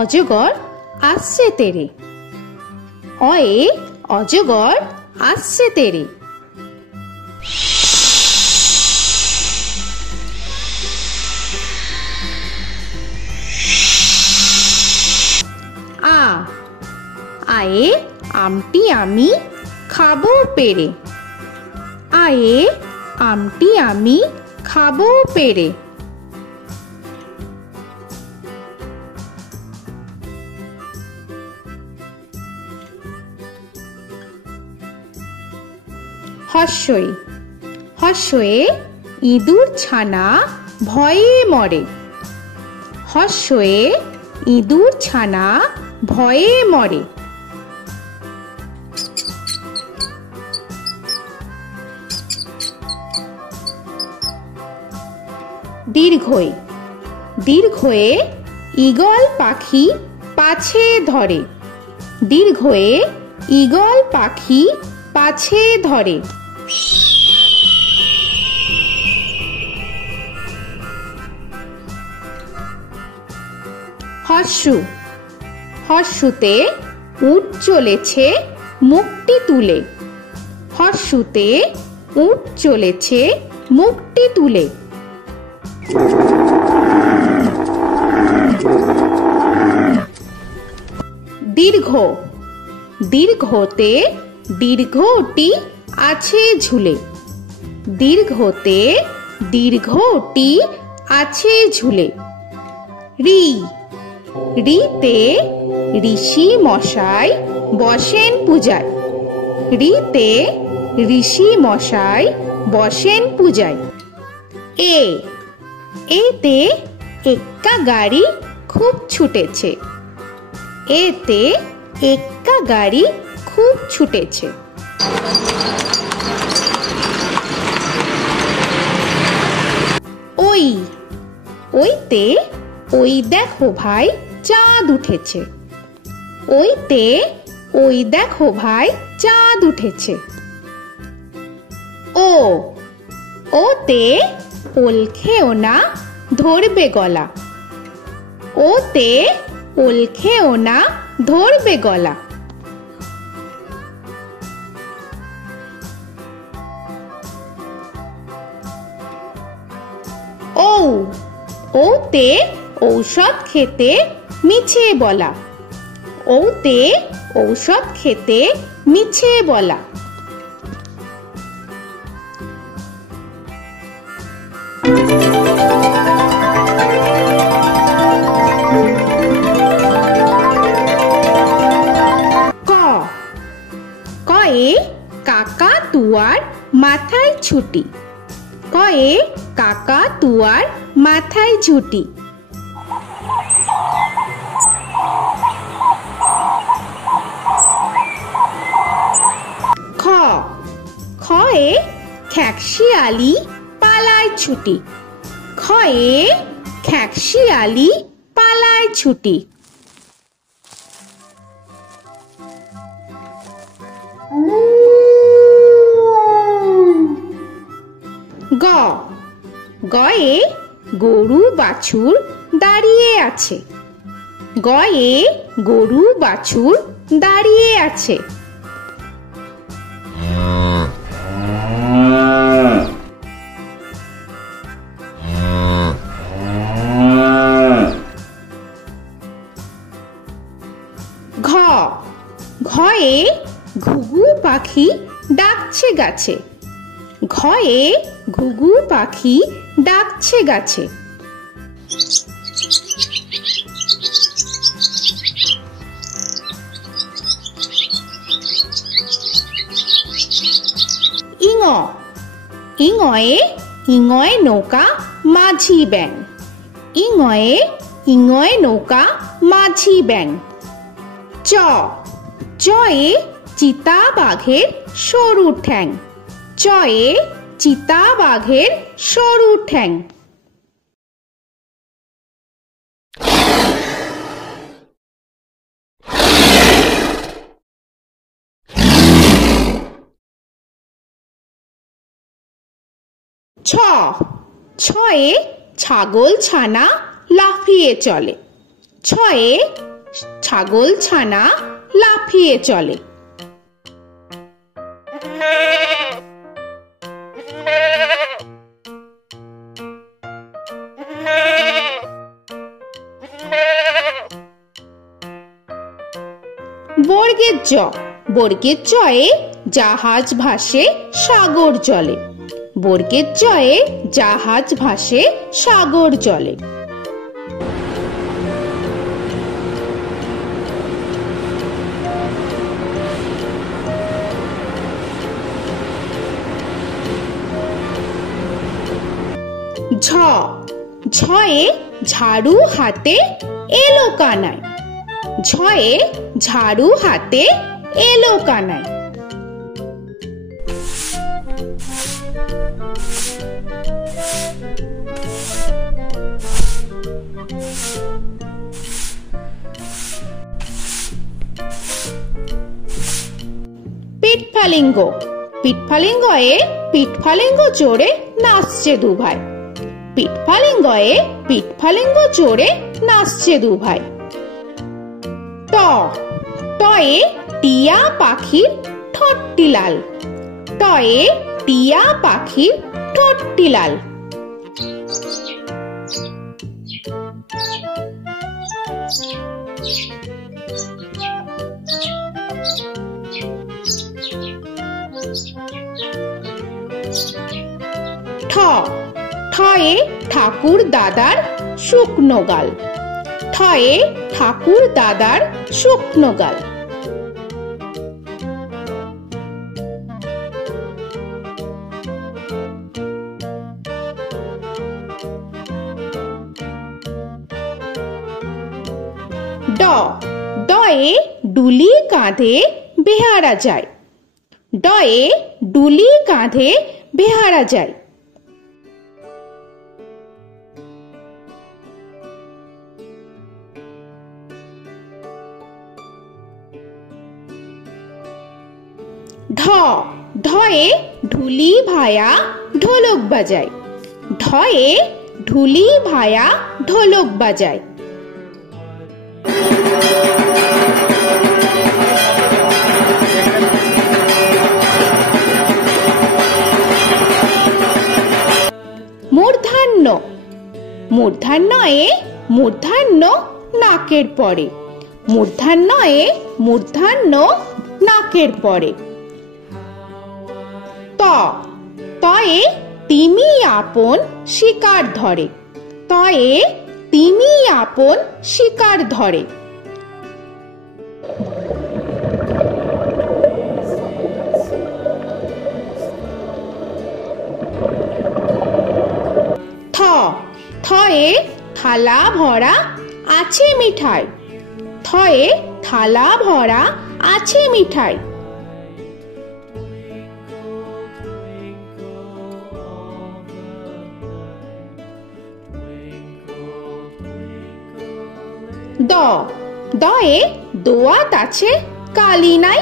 অজগর আসছে তেরে। অয়ে অজগর আসছে তেরে। আ আয়ে আমটি আমি খাবো পেরে। আয়ে আমটি আমি খাবো পেরে। হর্ষই হর্ষয়ে ইঁদুর ছানা ভয়ে মরে। হর্ষয়ে ইঁদুর ছানা ভয়ে মরে। দীর্ঘই দীর্ঘয়ে ঈগল পাখি পাছে ধরে। দীর্ঘয়ে ঈগল পাখি পাছে ধরে। হর্ষু হর্ষুতে উট চলেছে মুখটি তুলে। হর্ষুতে উট চলেছে মুখটি তুলে। দীর্ঘ দীর্ঘতে দীর্ঘটি আছে ঝুলে। দীর্ঘতে দীর্ঘটি আছে ঝুলে। রি রিতে ঋষি মশাই বসেন পূজায়। রিতে ঋষি মশাই বসেন পূজায়। এ এতে এক্কা গাড়ি খুব ছুটেছে। এতে এক্কা গাড়ি খুব ছুটেছে। ওই ওইতে ওই দেখো ভাই চাঁদ উঠেছে। ওইতে ওই দেখো ভাই চাঁদ উঠেছে। ও ওতে ওল খেও না ধরবে গলা। ওতে ওল খেও না ধরবে গলা। ও ওতে ঔষধ খেতে মিছে বলা। ওতে ঔষধ খেতে মিছে বলা। ক কয়ে কাকাতুয়ার মাথায় ছুটি। কয়ে কাকাতুয়ার মাথায় ঝুঁটি। খ খয়ে খ্যাঁকশিয়ালি পালায় ছুটি। খয়ে খ্যাঁকশিয়ালি পালায় ছুটি। গ গয়ে গরু বাছুর দাঁড়িয়ে আছে। গয়ে গরু বাছুর দাঁড়িয়ে আছে। ঘ ঘয়ে ঘুঘু পাখি ডাকছে গাছে। ঘয়ে ঘুঘু পাখি ডাকছে গাছে। ইঙ ইঙয়ে ইঙয়ে নৌকা মাঝি ব্যাং। ইঙয়ে ইঙয়ে নৌকা মাঝি ব্যাং। চ চয়ে চিতা বাঘের সরু ঠ্যাং। চয়ে চিতা বাঘের সরু ঠ্যাং। ছ ছয়ে ছাগল ছানা লাফিয়ে চলে। ছয়ে ছাগল ছানা লাফিয়ে চলে। বর্গের জ, বর্গের জয়ে জাহাজ ভাসে সাগর জলে। বর্গের জয়ে জাহাজ ভাসে সাগর জলে। ঝ, ঝয়ে ঝাড়ু হাতে এলো কানাই। ঝয়ে ঝাড়ু হাতে এলো কানাই। পিঠফালিঙ্গ, পিঠফালিঙ্গয়ে পিঠফালিঙ্গ চড়ে নাচছে দুভাই। পিঠফালিঙ্গয়ে পিঠফালিঙ্গ চড়ে নাচছে দুভাই। ট, টয়ে টিয়া পাখির ঠোঁটটি লাল। টয়ে টিয়া পাখির ঠোঁটটি লাল। ঠ, ঠয়ে ঠাকুর দাদার শুকনো গাল। ঠয়ে ঠাকুর দাদার শুকনো গাল। ড, ডয়ে ডুলি কাঁধে বেহারা যায়। ডয়ে ডুলি কাঁধে বেহারা যায়। ঢ, ঢয়ে ঢুলি ভায়া ঢোলক বাজায়। ঢয়ে ঢুলি ভায়া ঢোলক বাজায়। মূর্ধন্য, মূর্ধন্যয়ে মূর্ধন্য নাকের পরে। মূর্ধন্যয়ে মূর্ধন্য নাকের পরে। ত, তয়ে তিমি আপন শিকার ধরে। তয়ে তিমি আপন শিকার ধরে। থ, থয়ে থালা ভরা আছে মিঠাই। থয়ে থালা ভরা আছে মিঠাই। দ, দয়ে দোয়াত আছে কালি নাই।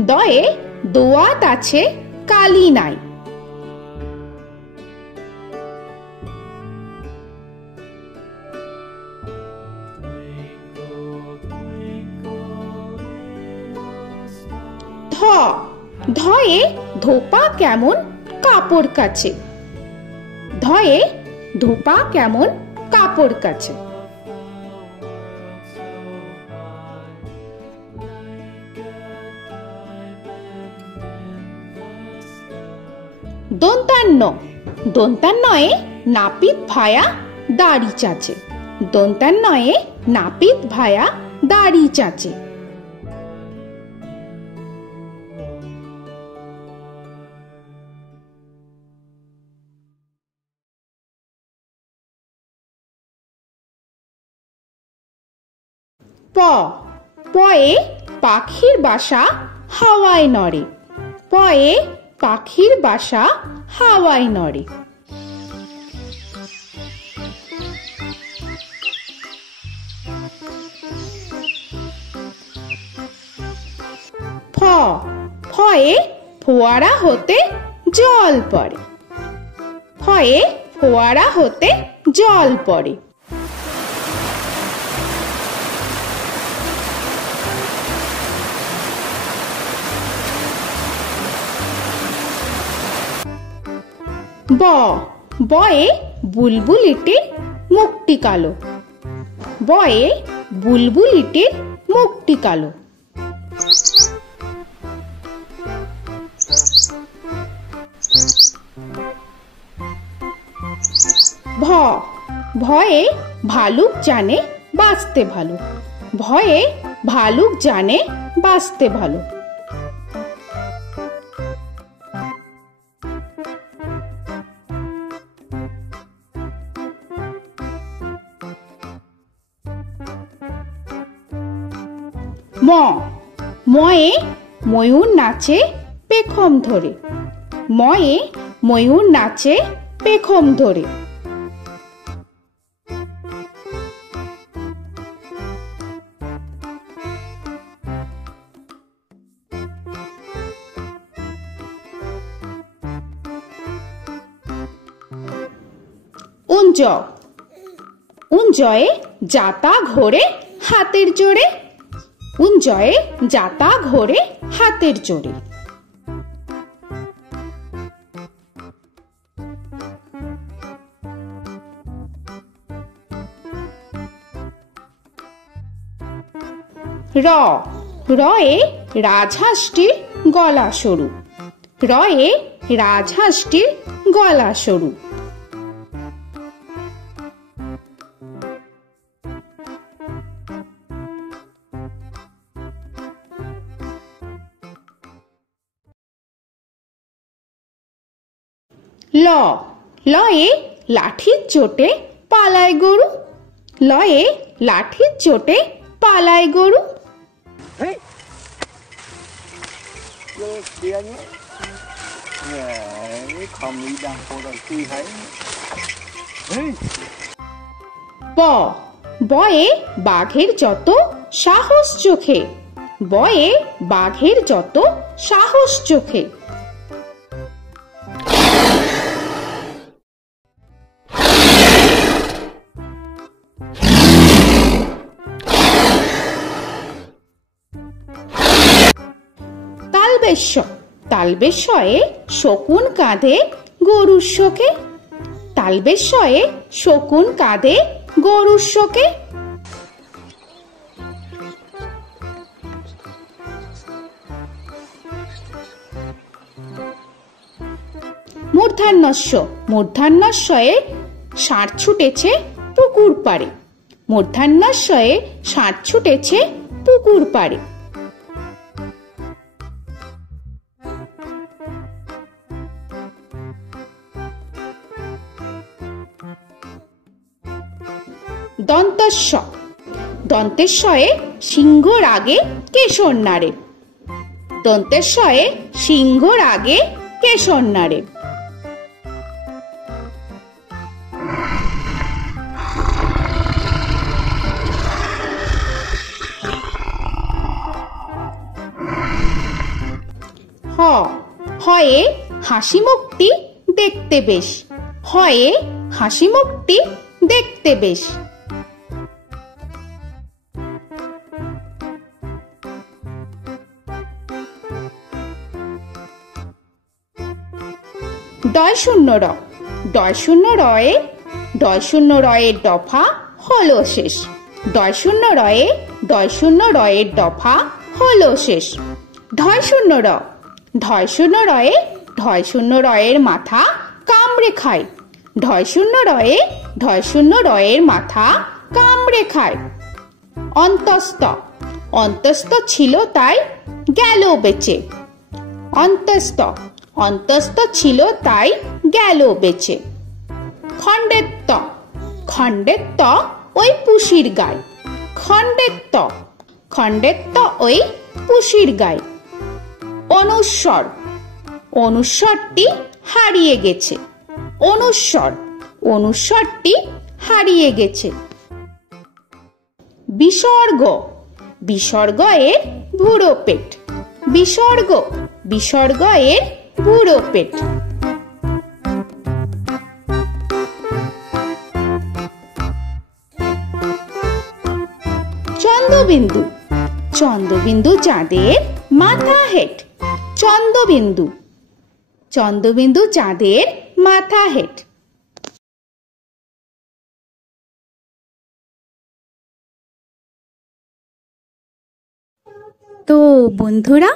দয়ে দোয়াত আছে কালি নাই। ধ, ধয়ে ধোপা কেমন কাপড় কাছে। ধয়ে ধোপা কেমন কাপড় কাছে। দন্তান্ন, দন্তান্নয়ে নাপিত ভায়া দাড়ি চাচে। দন্তান্নয়ে নাপিত ভায়া দাড়ি চাচে। প, পয়ে পাখির বাসা হাওয়ায় নড়ে। পয়ে পাখির বাসা হাওয়ায় নড়ে। ফ, ফয়ে ফোয়ারা হতে জল পড়ে। ফয়ে ফোয়ারা হতে জল পড়ে। ব বয়ে বুলবুলিটির মুখটি কালো। বয়ে বুলবুলিটির মুখটি কালো। ভ ভয়ে ভালুক জানে বাঁচতে ভালো। ভয়ে ভালুক জানে বাঁচতে ভালো। ম ময়ে ময়ূর নাচে পেখম ধরে। ময়ে ময়ূর নাচে পেখম ধরে। উঞ্জ উঞ্জয়ে যাতা ঘোরে হাতের জোরে। উঞ্জয়ে যাতা ঘোরে হাতের জোরে। র রয়ে রাজহাঁসটির গলা সরু। রয়ে রাজহাঁসটির গলা সরু। ল লয়ে লাঠির চোটে পালায় গরু। লয়ে লাঠির চোটে পালায় গরু। ব বয়ে বাঘের যত সাহস চোখে। বয়ে বাঘের যত সাহস চোখে। তালবেশ্য তালবেশ্যয়ে শকুন কাঁধে গরুর শোকে। তালবেশ্যয়ে শকুন কাঁধে গরুর শোকে। মূর্ধন্যস্য মূর্ধন্যস্বয়ে ষাঁড় ছুটেছে পুকুর পাড়ে। মূর্ধন্যস্বয়ে ষাঁড় ছুটেছে পুকুর পাড়ে। দন্তস্ব দন্তেশ্বয়ে সিংহর আগে কেশর নাড়ে। দন্তেশ্বয়ে সিংহর আগে কেশর নাড়ে। হ হয়ে হাসি মুখটি দেখতে বেশ। হয়ে হাসি মুখটি দেখতে বেশ। ডয় শূন্য র ডয় শূন্য রয়ে ডয় শূন্য রয়ের দফা হলো শেষ। ডয় শূন্য রয়ে ডয় শূন্য রয়ের দফা হলো শেষ। ঢয় শূন্য র ঢয় শূন্য রয়ে ঢয় শূন্য রয়ের মাথা কামড়ে খায়। ঢয় শূন্য রয়ে ঢয় শূন্য রয়ের মাথা কামড়ে খায়। অন্তস্থ অন্তস্থ ছিল তাই গেল বেঁচে। অন্তস্থ অন্তস্থ ছিল তাই গেল বেঁচে। খণ্ডেত্ব খণ্ডেত্ব ওই পুষির গায়। খণ্ডেত্ব খণ্ডেত্ব ওই পুষির গায়। অনুস্বর অনুস্বরটি হারিয়ে গেছে। অনুস্বর অনুস্বরটি হারিয়ে গেছে। বিসর্গ বিসর্গ এর বুড়ো পেট। বিসর্গ বিসর্গ এর বুড়ো পেট। চন্দ্রবিন্দু চন্দ্রবিন্দু চাঁদের মাথা হেট। চন্দ্রবিন্দু চন্দ্রবিন্দু চাঁদের মাথা হেড। তো বন্ধুরা,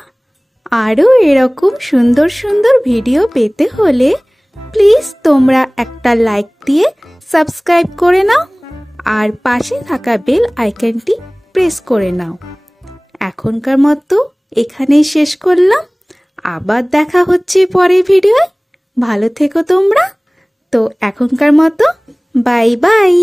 আরও এরকম সুন্দর সুন্দর ভিডিও পেতে হলে প্লিজ তোমরা একটা লাইক দিয়ে সাবস্ক্রাইব করে নাও আর পাশে থাকা বেল আইকনটি প্রেস করে নাও। এখনকার মতো এখানেই শেষ করলাম, আবার দেখা হচ্ছে পরের ভিডিওয়। ভালো থেকো তোমরা। তো এখনকার মতো বাই বাই।